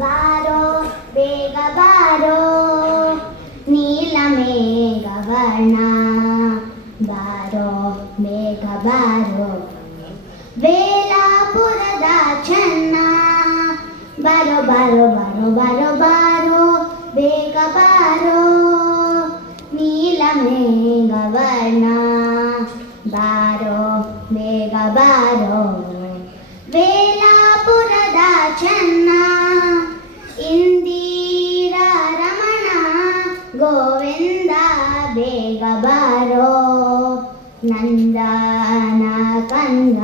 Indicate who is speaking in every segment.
Speaker 1: ಬಾರೋ ಬೇಗ ಬಾರೋ ನೀಲ ಮೇಘವರ್ಣ ಬಾರೋ ಬೇಗ ಬಾರೋ ಬೇಲಾಪುರದ ಚೆನ್ನ ಬಾರೋ ಬಾರೋ ಬಾರೋ ಬಾರೋ ಬಾರೋ ಬೇಗ ಬಾರೋ ನೀಲ ಮೇಘವರ್ಣ ಚೆನ್ನ ಇಂದಿರ ರಮಣ ಗೋವಿಂದ ಬೇಗ ಬಾರೋ ನಂದನ ಕಂದ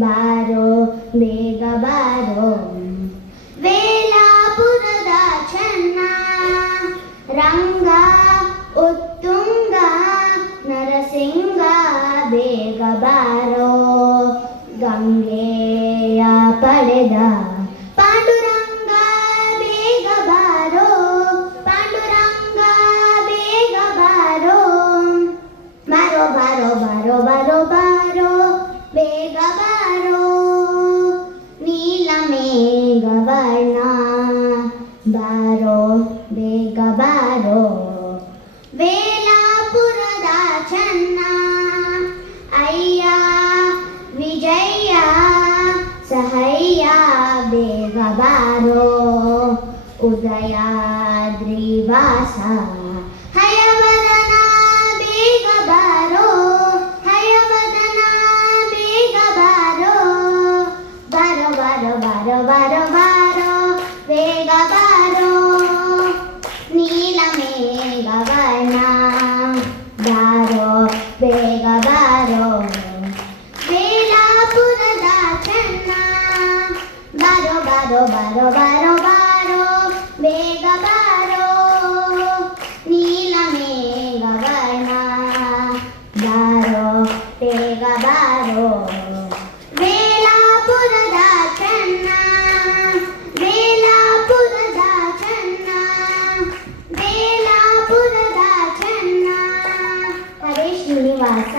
Speaker 1: ಬಾರೋ ಬೇಗ ಬಾರೋ ವೇಲಾಪುರದ ಚೆನ್ನ ರಂಗ ಉತ್ತುಂಗ ನರಸಿಂಗ ಬೇಗ ಬಾರೋ ಗಂಗೆಯ ಪಡೆದ ಉದಯಾದ್ರಿವಾಸ ಹಯವದನ ಬೇಗ ಬಾರೋ ಹಯವದನ ಬೇಗ ಬಾರೋ ಬಾರೋ ಬಾರೋ ಬಾರೋ ಬಾರೋ ಬಾರೋ ಬೇಗ ಬಾರೋ ನೀಲ ಮೇಘವನ ಬಾರೋ ಬೇಗ ಬಾರೋ ಬೇಲಾಪುರದ ಚೆನ್ನ ಬಾರೋ ಬಾರೋ ಬಾರೋ ಬಾರೋ ಬಾರೋ ವೇಲಾಪುರದ ಕಣ್ಣ ವೇಲಾಪುರದ ಕಣ್ಣ ವೇಲಾಪುರದ ಕಣ್ಣ ಹರೇ ಶ್ರೀನಿವಾಸ